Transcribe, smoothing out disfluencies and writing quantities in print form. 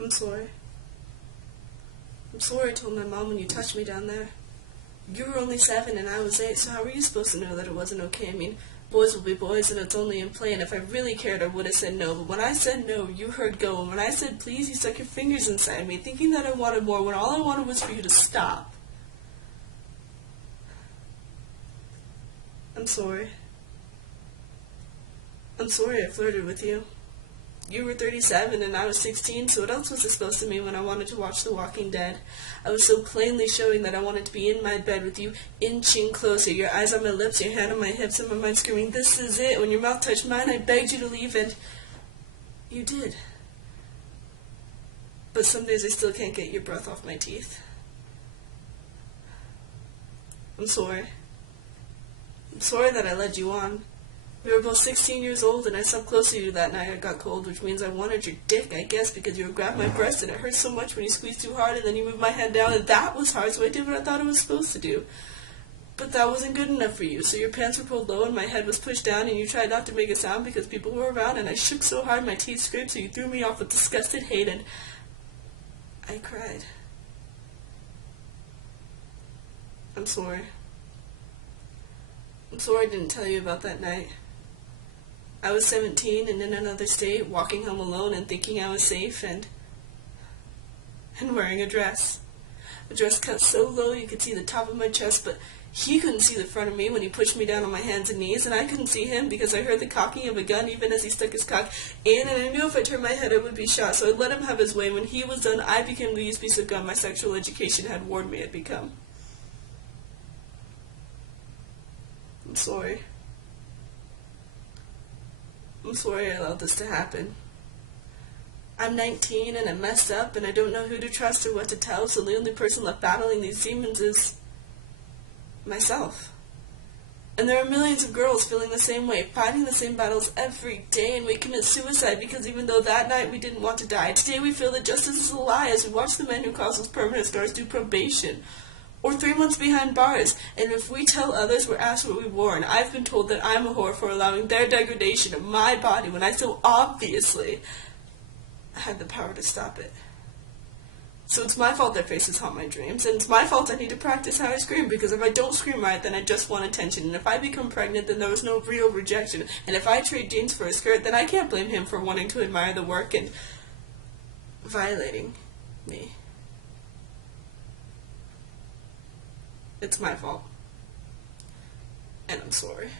I'm sorry. I'm sorry I told my mom when you touched me down there. You were only 7 and I was 8, so how were you supposed to know that it wasn't okay? I mean, boys will be boys and it's only in play, and if I really cared I would have said no, but when I said no, you heard go, and when I said please, you stuck your fingers inside me, thinking that I wanted more when all I wanted was for you to stop. I'm sorry. I'm sorry I flirted with you. You were 37 and I was 16, so what else was it supposed to mean when I wanted to watch The Walking Dead? I was so plainly showing that I wanted to be in my bed with you, inching closer, your eyes on my lips, your hand on my hips, and my mind screaming, this is it. When your mouth touched mine, I begged you to leave, and you did. But some days I still can't get your breath off my teeth. I'm sorry. I'm sorry that I led you on. We were both 16 years old, and I slept close to you that night. I got cold, which means I wanted your dick, I guess, because you would grab my breast, and it hurt so much when you squeezed too hard, and then you moved my hand down, and that was hard, so I did what I thought I was supposed to do. But that wasn't good enough for you, so your pants were pulled low, and my head was pushed down, and you tried not to make a sound because people were around, and I shook so hard my teeth scraped, so you threw me off with disgusted hate, and I cried. I'm sorry. I'm sorry I didn't tell you about that night. I was 17 and in another state, walking home alone and thinking I was safe, and wearing a dress. A dress cut so low you could see the top of my chest, but he couldn't see the front of me when he pushed me down on my hands and knees, and I couldn't see him because I heard the cocking of a gun even as he stuck his cock in, and I knew if I turned my head I would be shot, so I let him have his way. When he was done, I became the used piece of gun my sexual education had warned me I'd become. I'm sorry. I'm sorry I allowed this to happen. I'm 19 and I'm messed up and I don't know who to trust or what to tell, so the only person left battling these demons is myself. And there are millions of girls feeling the same way, fighting the same battles every day, and we commit suicide because even though that night we didn't want to die, today we feel that justice is a lie as we watch the men who cause us permanent scars do probation. Or 3 months behind bars, and if we tell others, we're asked what we wore, and I've been told that I'm a whore for allowing their degradation of my body when I so obviously had the power to stop it. So it's my fault their faces haunt my dreams, and it's my fault I need to practice how I scream, because if I don't scream right, then I just want attention, and if I become pregnant, then there was no real rejection, and if I trade jeans for a skirt, then I can't blame him for wanting to admire the work and violating me. It's my fault. And I'm sorry.